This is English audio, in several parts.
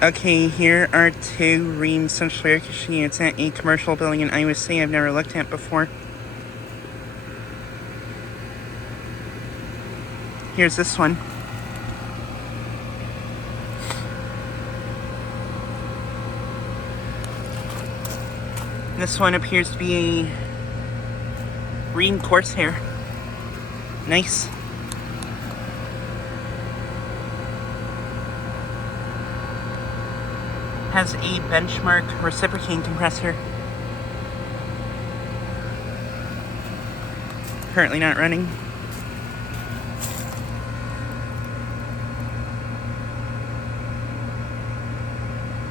Okay, here are two Rheem central air conditioning units at a commercial building in Iowa City I've never looked at before. Here's this one. This one appears to be a Rheem Corsaire. Nice. Has a benchmark reciprocating compressor. Currently not running.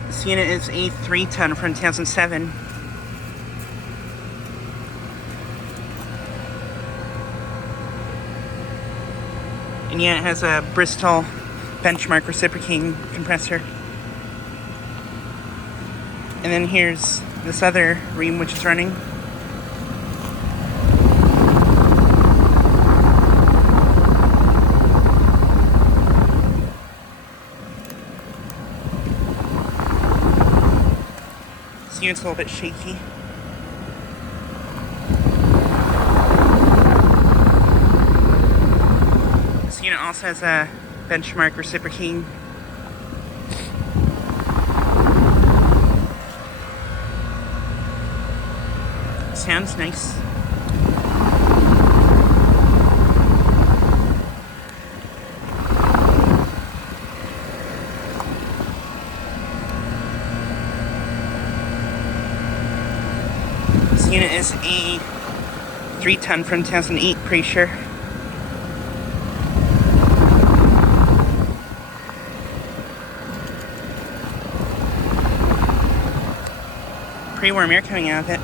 This unit is a 3-ton from 2007. And yeah, it has a Bristol benchmark reciprocating compressor. And then here's this other Rheem which is running. This unit's a little bit shaky. This unit also has a benchmark reciprocating. Sounds nice. This unit is a 3-ton from 2008, pretty sure. Pretty warm air coming out of it.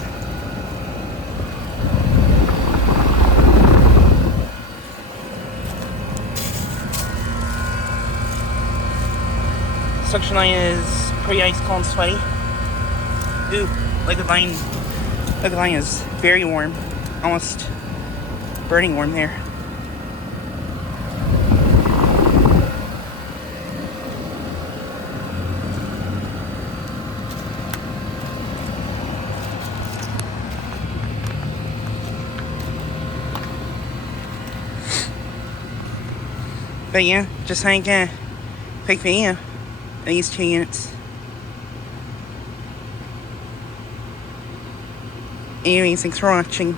Suction line is pretty ice cold and sweaty. Ooh, like the line. Look, the line is very warm, almost burning warm there. But yeah, just like a quick video of these two units. Anyways, thanks for watching.